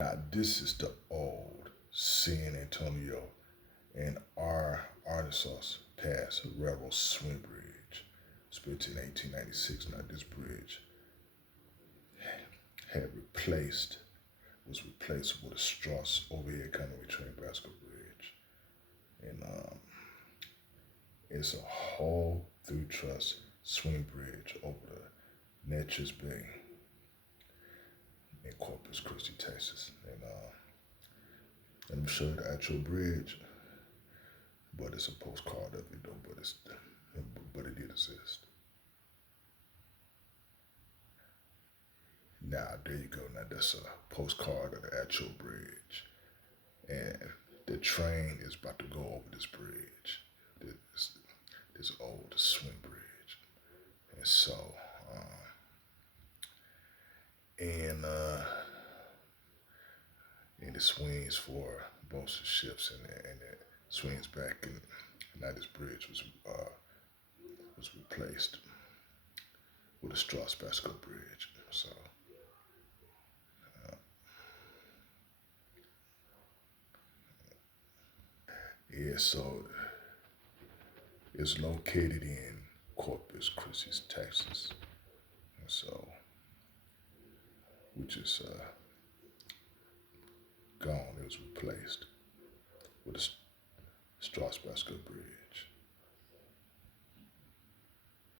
Now this is the old San Antonio and Aransas Railroad swing bridge. It's built in 1896. Now this bridge had replaced was replaced with a Strauss overhead conway train basket bridge, and it's a whole through truss swing bridge over the Nueces Bay in Corpus Christi, Texas. And let me show you the actual bridge, but it's a postcard of it though. But it did exist. Now there you go. Now that's a postcard of the actual bridge, and the train is about to go over this bridge, this old swing bridge, and so and and it swings for both the ships, and it swings back, and now this bridge was replaced with a Strauss Bascule Bridge. So yeah, so it's located in Corpus Christi, Texas, and so which is gone. It was replaced with a Strauss Bascule Bridge.